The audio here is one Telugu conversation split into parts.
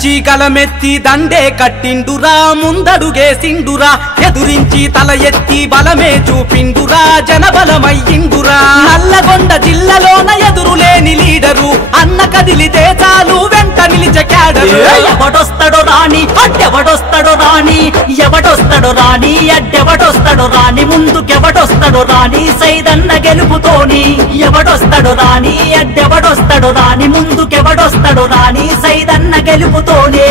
గర్జించి గలమెత్తి దండే కట్టిండురా ముందడుగేసిండురా ఎదురించి తల ఎత్తి బలమే చూపిండురా జనబలమయ్యిండురా నల్లగొండ జిల్లాలోన ఎదురులేని లీడరు అన్న కదిలితే చాలు వెంట నిలిచే క్యాడరు ఎవడొస్తాడో రాని అడ్డెవడొస్తాడో రాని ఎవడొస్తాడో రాని అడ్డెవడొస్తాడో రాని ముందుకెవడొస్తాడో రాని సైదన్న గెలుపుతోని ఎవడొస్తాడో రాని అడ్డెవడొస్తాడో రాని ముందుకెవడొస్తాడో రాని సైదన్న గెలుపుతోనే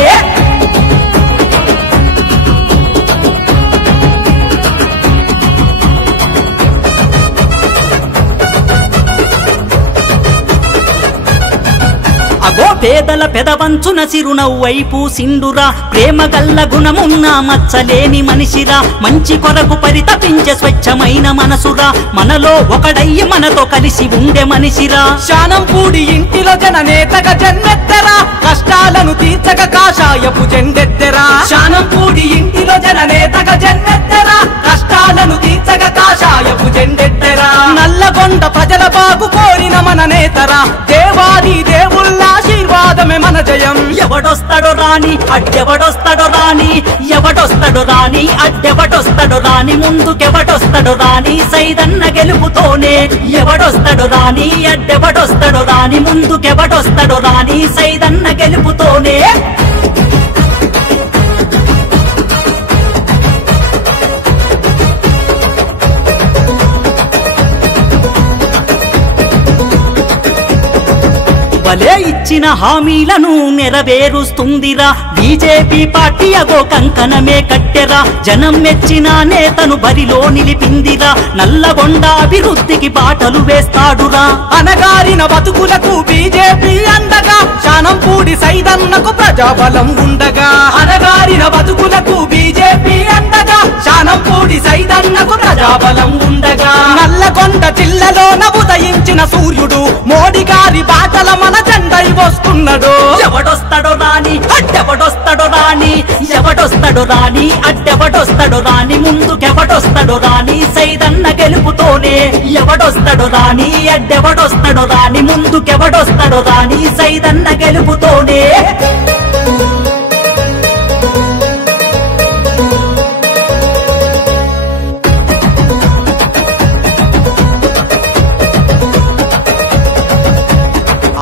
పేదల పెదవంచున చిరునవ్వైపు సిండురా ప్రేమ గల్ల గుణమున్న మచ్చలేని మనిషిరా మంచి కొరకు పరితపించే స్వచ్ఛమైన మనసురా మనలో ఒకడయ్యి మనతో కలిసి ఉండే మనిషిరా శానంపూడి ఇంటిలో జననేతగా జన్మెత్తరా కష్టాలను తీర్చక కాషాయపు జెండెత్తరా శానంపూడి ఇంటిలో జననేతగా జన్మెత్తరా కష్టాలను తీర్చక కాషాయపు జెండెత్తరా నల్లగొండ ప్రజల బాగు కోరిన మన నేతరా దేవాది దేవుళ్ళ ఆశీర్వాదమే మన జయం ఎవడొస్తాడో రాని అడ్డెవడొస్తాడో రాని ఎవడొస్తాడో రాని అడ్డెవడొస్తాడో రాని ముందుకెవడొస్తాడో రాని సైదన్న గెలుపుతోనే ఎవడొస్తాడో రాని అడ్డెవడొస్తాడో రాని ముందుకెవడొస్తాడో రాని సైదన్న గెలుపుతోనే భలే ఇచ్చిన హామీలను నెరవేరుస్తుందిరా బీజేపీ పార్టీ అగో కంకణమే కట్టెరా జనం మెచ్చిన నేతను బరిలో నిలిపిందిరా నల్లగొండ అభివృద్ధికి బాటలు వేస్తాడురా అనగారిన బతుకులకు బీజేపీ అండగా శానంపూడి సైదన్నకు ప్రజాబలం ఉండగా అనగారిన బతుకులకు బీజేపీ అండగా శానంపూడి సైదన్నకు ప్రజాబలం ఉండగా నల్లగొండ జిల్లాలోన ఉదయించిన సూర్యుడు మోడీ గారి బాటల మన జెండై వస్తున్నాడు ఎవడొస్తాడో రాని అడ్డెవడొస్తాడో రాని ఎవడొస్తాడో రాని అడ్డెవడొస్తాడో రాని ముందుకెవడొస్తాడో రాని సైదన్న గెలుపుతోనే ఎవడొస్తాడో రాని అడ్డెవడొస్తాడో రాని ముందుకెవడొస్తాడో రాని సైదన్న గెలుపుతోనే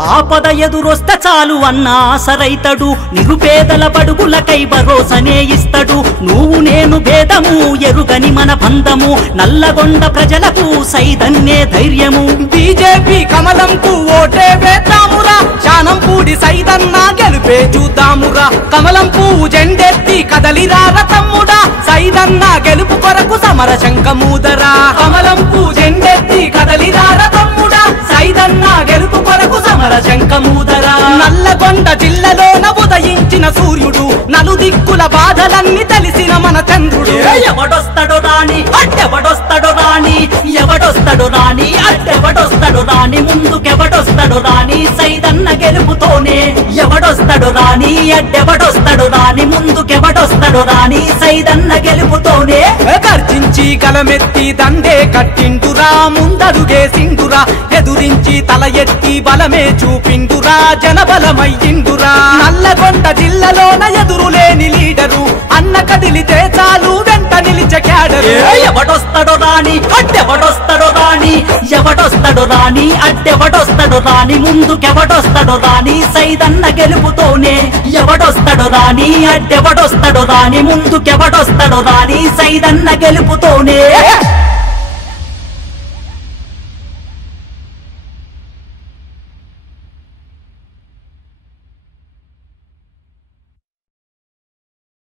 ఆపద ఎదురొస్తే చాలు అన్న ఆసరైతడు నిరుపేదల బడుగులకై భరోసనే ఇస్తడు నువ్వు నేను భేదము ఎరుగని మన బంధము నల్లగొండ ప్రజలకు సైదన్నే ధైర్యము బీజేపీ కమలంకు ఓటే వేద్దామురా శానంపూడి సైదన్న గెలుపే చూద్దామురా కమలం పువ్వు జెండెత్తి కదలిరా రతమ్ముడా సైదన్న గెలుపు కొరకు సమర శంఖమూదరా కమలం పువ్వు జెండెత్తి కదలిరా రతమ్ముడా సైదన్న గెలుపు కొరకు సమర శంఖమూదరా నల్లగొండ జిల్లాలోన ఉదయించిన సూర్యుడు నలుదిక్కుల బాధలన్నీ తెలిసిన మన చంద్రుడు ఎవడొస్తాడో రాని అడ్డెవడొస్తాడో రాని ఎవడొస్తాడో రాని అడ్డెవడొస్తాడో రాని ముందుకెవడొస్తాడో రాని సైదన్న గెలుపుతోనే ఎవడొస్తాడో రాని అడ్డెవడొస్తాడో రాని ముందుకెవడొస్తాడో రాని సైదన్న గెలుపుతోనే గర్జించి గలమెత్తి దండే కట్టిండురా ముందడుగేసిండురా ఎదురించి తల ఎత్తి బలమే చూపిండురా జనబలమయ్యిండురా నల్లగొండ జిల్లాలోన ఎదురులేని లీడరు అన్న కదిలితే చాలు వెంట నిలిచే క్యాడరు ఎవడొస్తాడో రాని అడ్డెవడొస్తాడో రాని ఎవడొస్తాడో రాని అడ్డెవడొస్తాడో రాని ముందుకెవడొస్తాడో రాని సైదన్న గెలుపుతోనే ఎవడొస్తాడో రాని అడ్డెవడొస్తాడో రాని ముందుకెవడొస్తాడో రాని సైదన్న గెలుపుతోనే